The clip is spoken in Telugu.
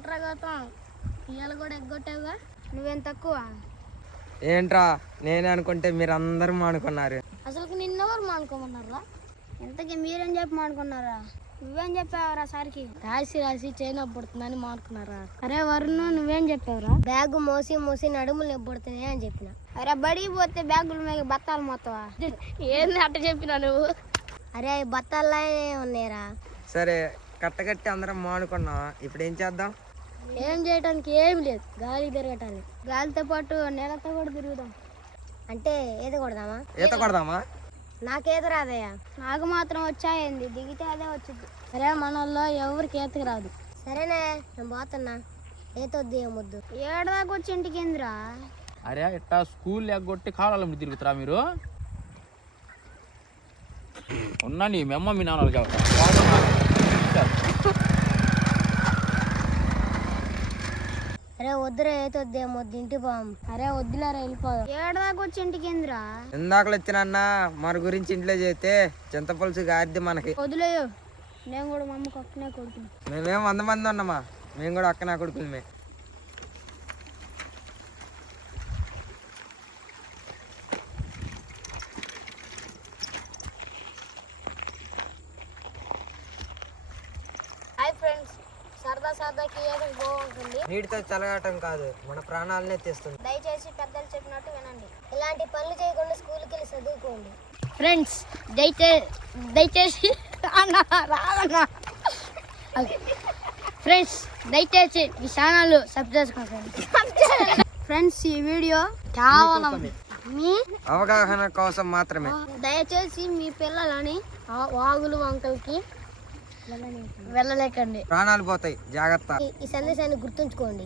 ఏంట్రా గౌతమ్ ఇవాళ కూడా ఎగ్గొట్టావుగా నువ్వేం తక్కువ ఏంట్రా నేనే అనుకుంటే మీరు అందరూ మానుకున్నారు. అసలు నిన్నెవరు మానుకోమన్నారా? ఇంతకీ మీరేం చెప్పి మానుకున్నారా? నువ్వేం చెప్పావరా సార్కి? రాసి రాసి చైన్ పడుతుందని మానుకున్నారా? అరే వరుణ్ నువ్వేం చెప్పావురా? బ్యాగ్ మోసి మోసి నడుములు నొప్పుడుతున్నాయి అని చెప్పిన. అరే బడికి పోతే బ్యాగులు మీద బత్తాలు మొత్తవా? ఏంది అట్ట చెప్పినా నువ్వు? అరే బత్తాలే ఉన్నాయిరా. సరే కట్టగట్టి అందరం మానుకున్నాం, ఇప్పుడు ఏం చేద్దాం? ఏం చేయడానికి ఏం లేదు, గాలి తిరగటాలి. గాలితో పాటు నేలతో కూడా తిరుగుదాం. అంటే ఈత కొడదామా? ఈత కొడదామా? నాకేత రాదయ్యా. నాకు మాత్రం వచ్చాయింది, దిగితే అదే వచ్చింది. సరే మనల్లో ఎవరికి ఈతకి రాదు. సరేనే నేను పోతున్నా. ఈత వద్దు ఏమొద్దు. ఏడదాకా వచ్చి ఇంటికి ఏందిరా? అరే ఇట్టా స్కూల్ ఎగ్గొట్టి కాలాల మీద తిరుగుతారా మీరు? ఉన్నా నీ మీ అమ్మ మీ నాన్నలకి అరే వద్దురా ఈత వద్దు ఏమొద్దు, ఇంటికి పోం. అరే వద్దులేరా వెళ్ళిపోదాం. ఏడదాకా వచ్చి ఇంటికి ఏందిరా? ఇందాకలు వచ్చినన్నా మన గురించి ఇంట్లో చేస్తే చింతపులుసు గారిది మనకి. వదిలేయో, నేను కూడా మా అమ్మకు ఒక్కనే కొడుకుని. మేమేం 100 మంది ఉన్నామా, మేము కూడా అక్క నా కొడుకులమే. హాయ్ ఫ్రెండ్స్, సరదా సరదాకి ఏదైనా బాగుంటుంది. నీటితో చలగాటం కాదు, మన ప్రాణాలనే తీస్తుంది. దయచేసి పెద్దలు చెప్పినట్టు వినండి. ఇలాంటి పనులు చేయకుండా స్కూల్కి వెళ్ళి చదువుకోండి. ఫ్రెండ్స్ దయచేసి ఫ్రెండ్స్ దయచేసి ఈ ఛానల్ సబ్స్క్రైబ్ చేసుకోండి. ఫ్రెండ్స్ ఈ వీడియో కేవలం మీ అవగాహన కోసం మాత్రమే. దయచేసి మీ పిల్లలని వాగులు వంకలకి వెళ్ళలేకండి. ప్రాణాలు పోతాయి, జాగ్రత్త. ఈ సందేశాన్ని గుర్తుంచుకోండి.